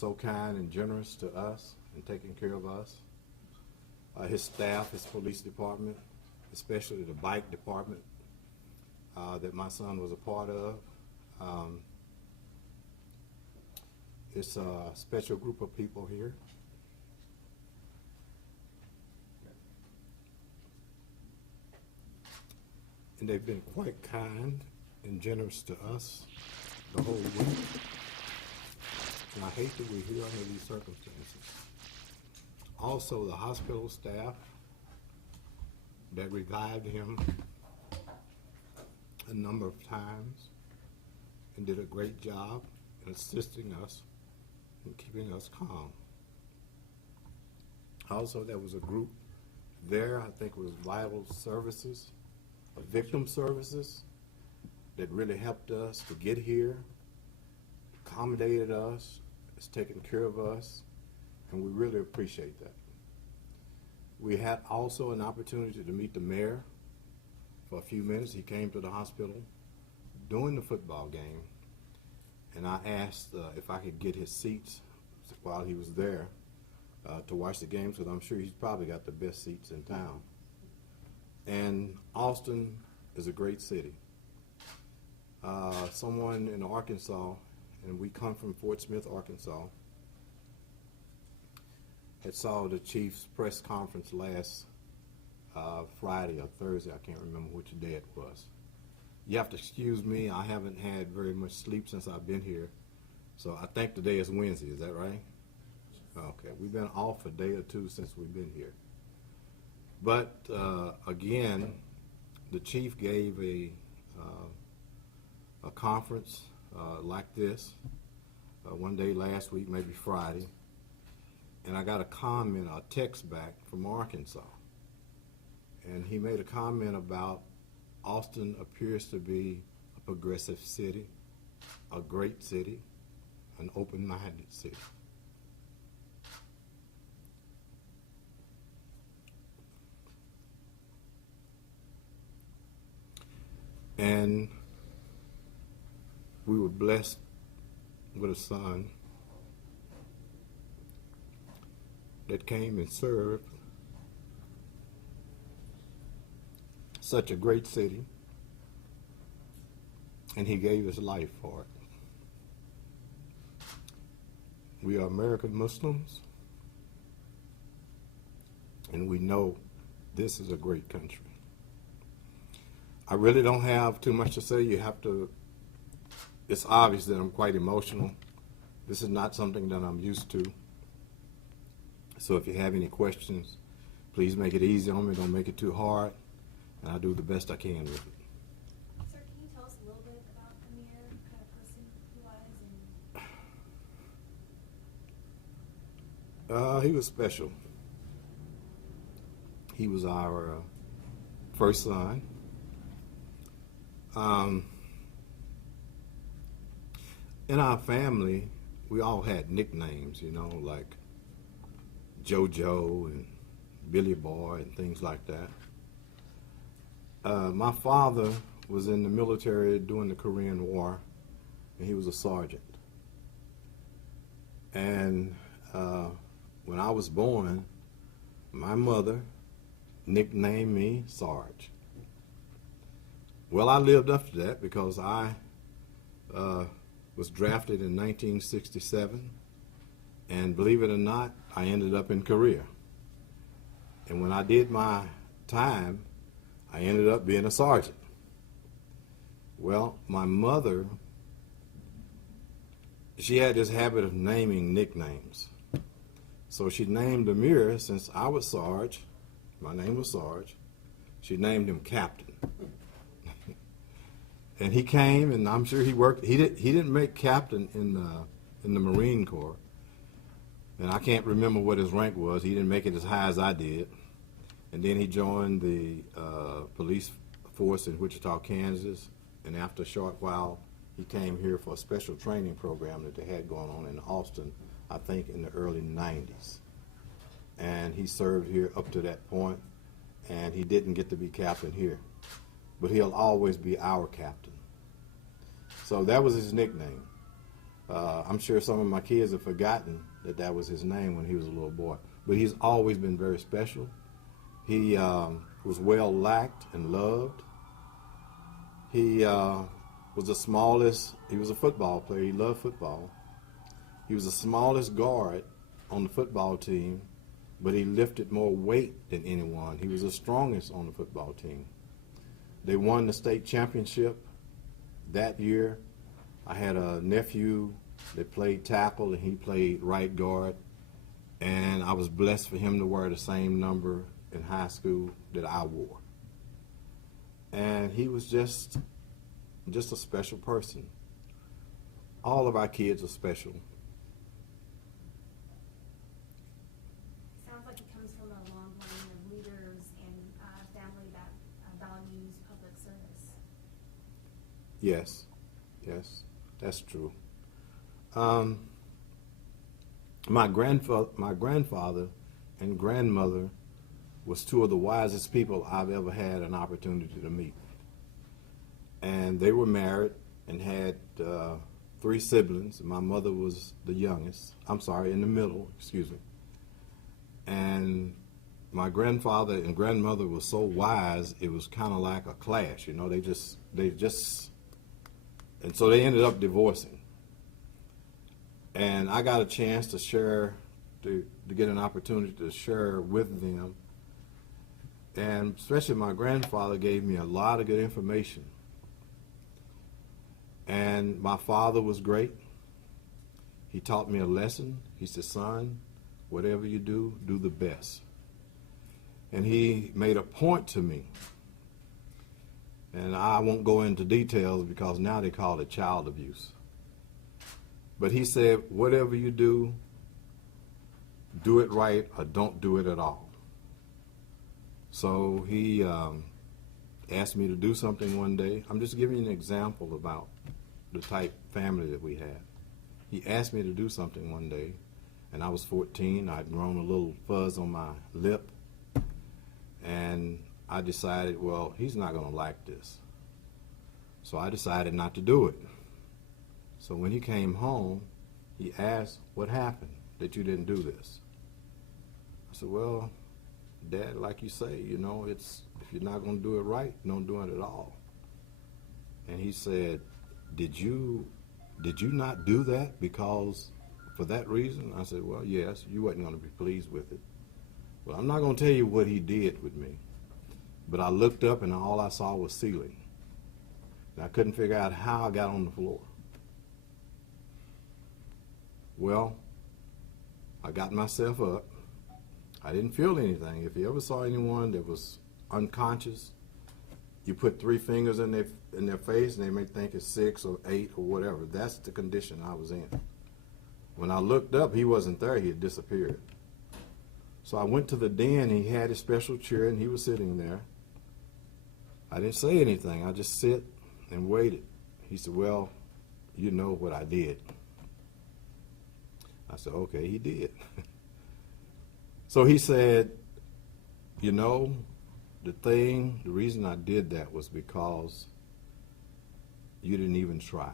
so kind and generous to us and taking care of us. His staff, his police department, especially the bike department that my son was a part of. It's a special group of people here. And they've been quite kind and generous to us the whole week. And I hate that we're here under these circumstances. Also, the hospital staff that revived him a number of times and did a great job in assisting us and keeping us calm. Also, there was a group there, I think it was Vital Services, Victim Services, that really helped us to get here, accommodated us, has taken care of us, and we really appreciate that. We had also an opportunity to meet the mayor for a few minutes. He came to the hospital during the football game, and I asked if I could get his seats while he was there to watch the game, because I'm sure he's probably got the best seats in town. And Austin is a great city. Someone in Arkansas, and we come from Fort Smith, Arkansas, had saw the Chiefs press conference last Friday or Thursday. I can't remember which day it was. You have to excuse me. I haven't had very much sleep since I've been here. So I think today is Wednesday. Is that right? Okay. We've been off a day or two since we've been here. But again, the chief gave a conference like this one day last week, maybe Friday, and I got a comment, a text back from Arkansas, and he made a comment about Austin appears to be a progressive city, a great city, an open-minded city. And we were blessed with a son that came and served such a great city, and he gave his life for it. We are American Muslims, and we know this is a great country. I really don't have too much to say. It's obvious that I'm quite emotional. This is not something that I'm used to. So if you have any questions, please make it easy on me. Don't make it too hard. And I'll do the best I can with it. Sir, can you tell us a little bit about Amir, what kind of person he was? He was special. He was our first son. In our family, we all had nicknames, you know, like JoJo and Billy Boy and things like that. My father was in the military during the Korean War, and he was a sergeant. And when I was born, my mother nicknamed me Sarge. Well, I lived up to that because I was drafted in 1967, and believe it or not, I ended up in Korea. And when I did my time, I ended up being a sergeant. Well, my mother, she had this habit of naming nicknames. So she named Amir, since I was Sarge, my name was Sarge, she named him Captain. And he came, and I'm sure he worked. He didn't make captain in the Marine Corps, and I can't remember what his rank was. He didn't make it as high as I did. And then he joined the police force in Wichita, Kansas. And after a short while, he came here for a special training program that they had going on in Austin, I think in the early 90s. And he served here up to that point, and he didn't get to be captain here. But he'll always be our captain. So that was his nickname. I'm sure some of my kids have forgotten that that was his name when he was a little boy. But he's always been very special. He was well liked and loved. He was the smallest. He was a football player. He loved football. He was the smallest guard on the football team, but he lifted more weight than anyone. He was the strongest on the football team. They won the state championship that year. I had a nephew that played tackle, and he played right guard. And I was blessed for him to wear the same number in high school that I wore. And he was just a special person. All of our kids are special. Sounds like he comes from a long line of leaders and a family that values public service. Yes, yes, that's true. My grandfather and grandmother was two of the wisest people I've ever had an opportunity to meet. And they were married and had 3 siblings. My mother was the youngest. I'm sorry, in the middle, excuse me. And my grandfather and grandmother were so wise, it was kind of like a clash, you know. And so they ended up divorcing. And I got a chance to share, to get an opportunity to share with them. And especially my grandfather gave me a lot of good information. And my father was great. He taught me a lesson. He said, son, whatever you do, do the best. And he made a point to me. And I won't go into details because now they call it child abuse. But he said, whatever you do it right or don't do it at all. So he asked me to do something one day. I'm just giving you an example about the type family that we had. He asked me to do something one day, and I was 14. I'd grown a little fuzz on my lip, and I decided, well, he's not going to like this. So I decided not to do it. So when he came home, he asked, what happened that you didn't do this? I said, well, Dad, like you say, you know, it's, if you're not going to do it right, don't do it at all. And he said, did you not do that because for that reason? I said, well, yes, you wasn't going to be pleased with it. Well, I'm not going to tell you what he did with me, but I looked up and all I saw was ceiling. And I couldn't figure out how I got on the floor. Well, I got myself up. I didn't feel anything. If you ever saw anyone that was unconscious, you put 3 fingers in their face and they may think it's 6 or 8 or whatever. That's the condition I was in. When I looked up, he wasn't there. He had disappeared. So I went to the den. He had his special chair and he was sitting there. I didn't say anything. I just sit and waited. He said, well, you know what I did. I said, okay, he did. So he said, you know, the reason I did that was because you didn't even try.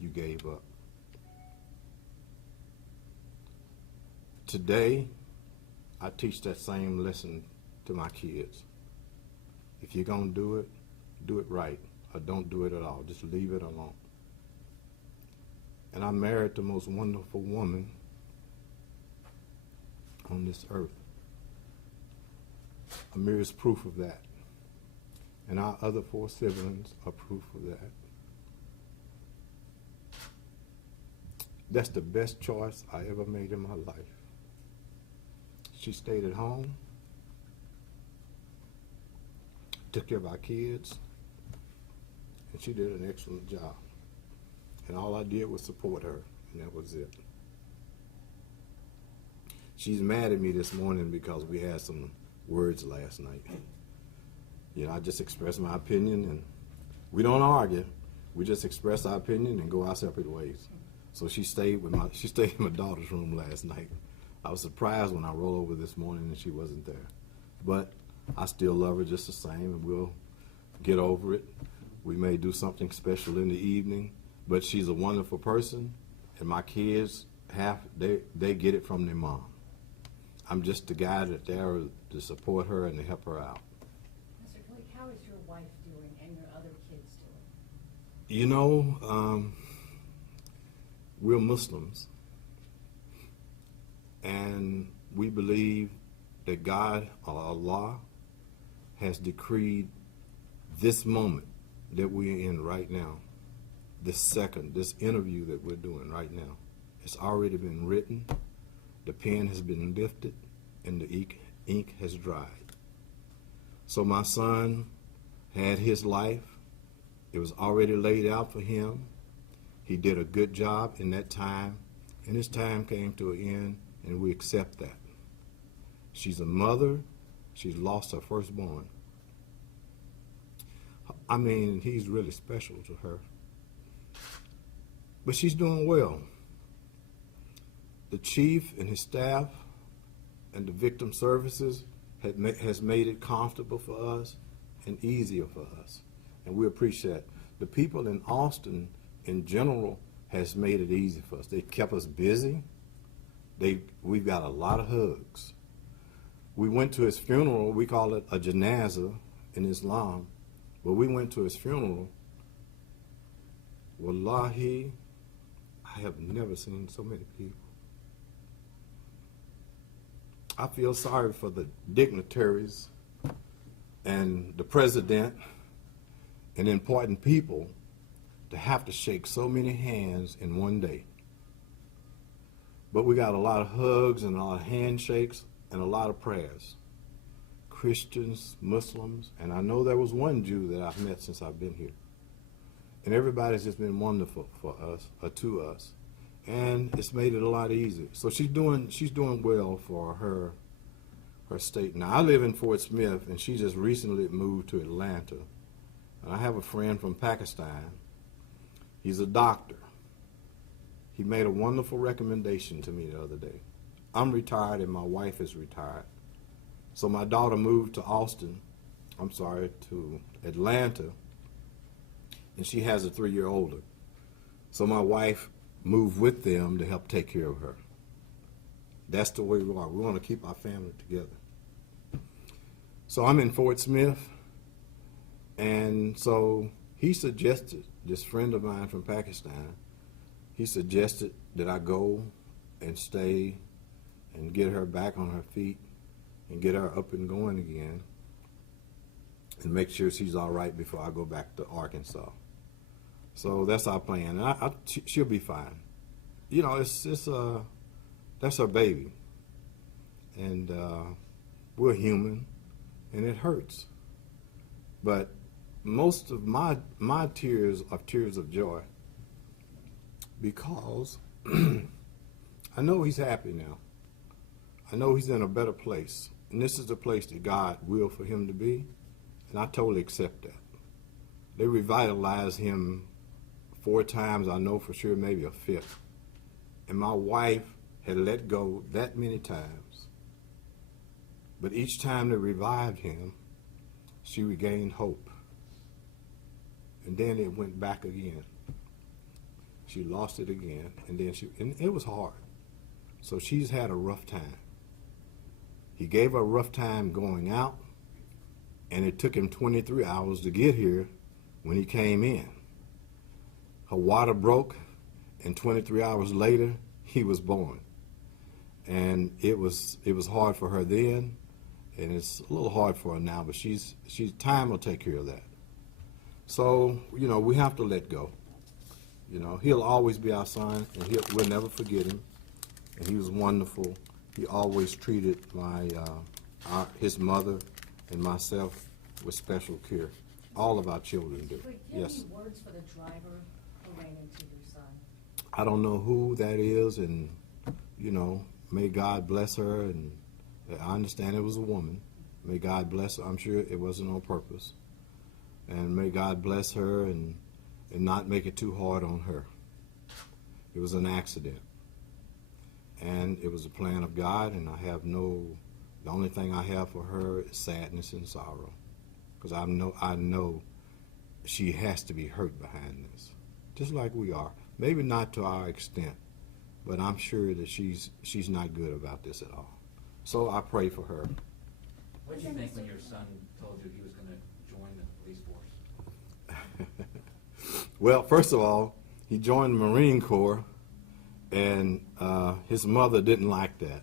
You gave up. Today, I teach that same lesson to my kids. If you're going to do it right, or don't do it at all. Just leave it alone. And I married the most wonderful woman on this earth. Amir is proof of that. And our other 4 siblings are proof of that. That's the best choice I ever made in my life. She stayed at home, took care of our kids, and she did an excellent job. And all I did was support her, and that was it. She's mad at me this morning because we had some words last night. You know, I just expressed my opinion, and we don't argue. We just express our opinion and go our separate ways. So she stayed in my daughter's room last night. I was surprised when I rolled over this morning and she wasn't there. But I still love her just the same, and we'll get over it. We may do something special in the evening, but she's a wonderful person, and my kids they get it from their mom. I'm just the guy that's there to support her and to help her out. Mr. Khaliq, how is your wife doing and your other kids doing? You know, we're Muslims, and we believe that God, or Allah, has decreed this moment that we're in right now, this second, this interview that we're doing right now. It's already been written, the pen has been lifted, and the ink has dried. So my son had his life. It was already laid out for him. He did a good job in that time, and his time came to an end, and we accept that. She's a mother. She's lost her firstborn. I mean, he's really special to her. But she's doing well. The chief and his staff and the victim services has made it comfortable for us and easier for us. And we appreciate it. The people in Austin in general has made it easy for us. They kept us busy. We've got a lot of hugs. We went to his funeral. We call it a janazah in Islam. But we went to his funeral. Wallahi, I have never seen so many people. I feel sorry for the dignitaries and the president and important people to have to shake so many hands in one day. But we got a lot of hugs and a lot of handshakes and a lot of prayers. Christians, Muslims, and I know there was one Jew that I've met since I've been here. And everybody's just been wonderful for us, or to us. And it's made it a lot easier. So she's doing well for her state. Now I live in Fort Smith, and she just recently moved to Atlanta. And I have a friend from Pakistan. He's a doctor. He made a wonderful recommendation to me the other day. I'm retired and my wife is retired. So my daughter moved to Atlanta, and she has a 3-year older. So my wife moved with them to help take care of her. That's the way we are. We want to keep our family together. So I'm in Fort Smith, and so he suggested, this friend of mine from Pakistan, he suggested that I go and stay and get her back on her feet and get her up and going again and make sure she's all right before I go back to Arkansas. So that's our plan, and she'll be fine. You know, that's her baby, and we're human, and it hurts. But most of my tears are tears of joy because I know he's happy now. I know he's in a better place, and this is the place that God willed for him to be, and I totally accept that. They revitalized him 4 times, I know for sure, maybe a 5th. And my wife had let go that many times. But each time they revived him, she regained hope. And then it went back again. She lost it again, and it was hard. So she's had a rough time. He gave her a rough time going out, and it took him 23 hours to get here when he came in. Her water broke, and 23 hours later, he was born. And it was hard for her then, and it's a little hard for her now, but time will take care of that. So, you know, we have to let go. You know, he'll always be our son, and we'll never forget him. And he was wonderful. He always treated his mother and myself with special care. All of our children do. Wait, do you have Yes. any words for the driver who ran into your son? I don't know who that is, and, you know, may God bless her. And I understand it was a woman. May God bless her. I'm sure it wasn't on purpose. And may God bless her and not make it too hard on her. It was an accident. And it was a plan of God, and the only thing I have for her is sadness and sorrow. Because I know she has to be hurt behind this. just like we are. Maybe not to our extent, but I'm sure that she's not good about this at all. So I pray for her. What did you think when your son told you he was going to join the police force? Well, first of all, he joined the Marine Corps, and his mother didn't like that.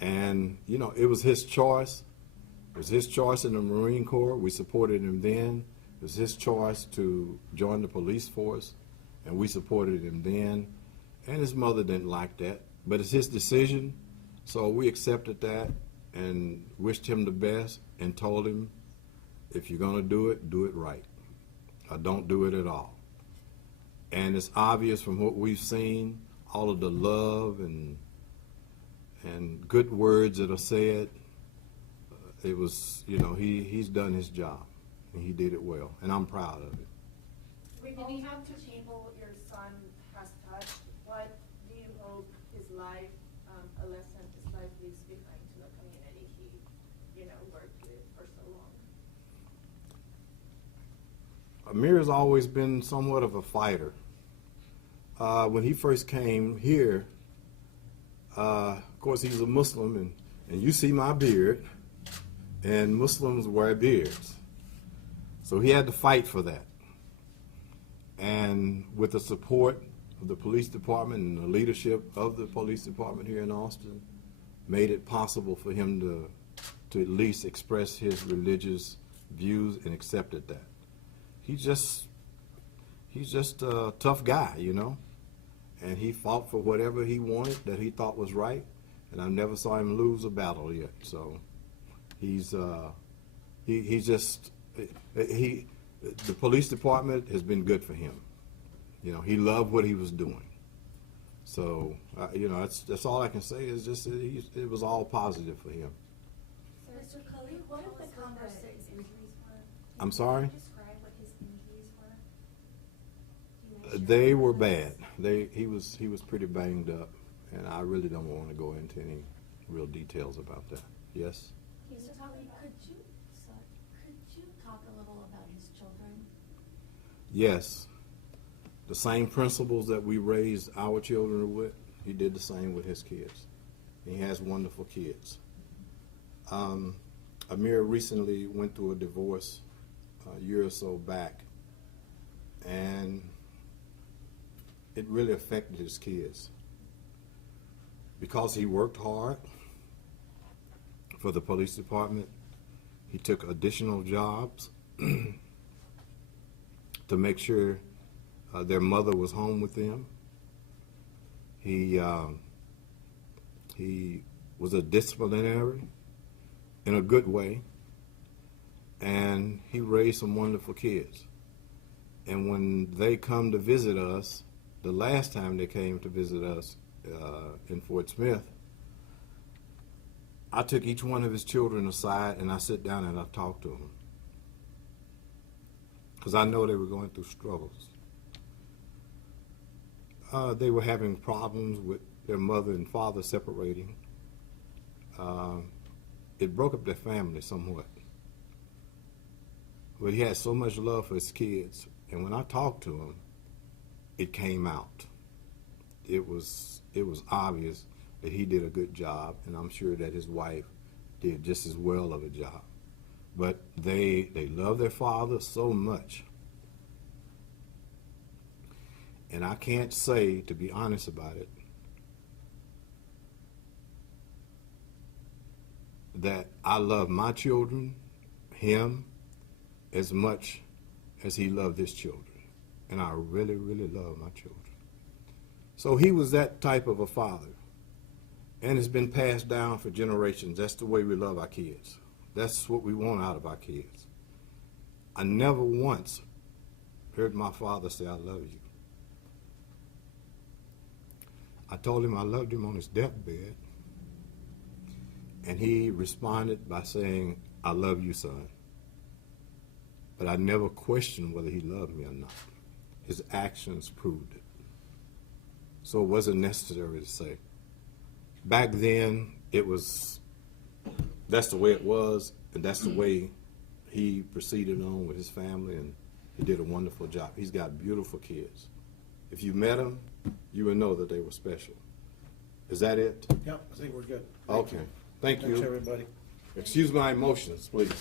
And, you know, it was his choice. It was his choice in the Marine Corps. We supported him then. It was his choice to join the police force, and we supported him then. And his mother didn't like that. But it's his decision, so we accepted that and wished him the best and told him, if you're going to do it right. Or don't do it at all. And it's obvious from what we've seen, all of the love and good words that are said. It was, you know, he's done his job, and he did it well, and I'm proud of it. With all types of people your son has touched, what do you hope his life, a lesson his life leaves behind to the community he, worked with for so long? Amir has always been somewhat of a fighter. When he first came here, of course he's a Muslim, and you see my beard, and Muslims wear beards. So he had to fight for that. And with the support of the police department and the leadership of the police department here in Austin, made it possible for him to at least express his religious views and accepted that. He's just a tough guy, you know, and he fought for whatever he wanted that he thought was right, and I never saw him lose a battle yet. So the police department has been good for him. You know, he loved what he was doing. So that's all I can say is just that it was all positive for him. Mr. Khaliq, what if the conversations injuries were? I'm sorry? Can you describe what his injuries were? Do you know, They were bad. He was pretty banged up, and I really don't want to go into any real details about that. Yes? Mr. Khaliq, could you talk a little about his children? Yes. The same principles that we raised our children with, he did the same with his kids. He has wonderful kids. Amir recently went through a divorce a year or so back, and it really affected his kids because he worked hard for the police department. He took additional jobs to make sure their mother was home with them. He was a disciplinary in a good way, and he raised some wonderful kids. And when they come to visit us, the last time they came to visit us in Fort Smith, I took each one of his children aside and I sit down and I talk to them, because I know they were going through struggles. They were having problems with their mother and father separating. It broke up their family somewhat. But he had so much love for his kids, and when I talked to him, it came out. It was obvious that he did a good job, and I'm sure that his wife did just as well of a job. But they love their father so much. And I can't say, to be honest about it, that I love my children, him, as much as he loved his children. And I really, really love my children. So he was that type of a father. And it's been passed down for generations. That's the way we love our kids. That's what we want out of our kids. I never once heard my father say, "I love you." I told him I loved him on his deathbed, and he responded by saying, "I love you, son." But I never questioned whether he loved me or not. His actions proved it. So it wasn't necessary to say. Back then, that's the way it was, and that's the way he proceeded on with his family and He did a wonderful job. He's got beautiful kids. If you met him, you would know that they were special. Is that it? Yep, I think we're good. Okay. Thank you. Thanks, everybody. Excuse my emotions, please.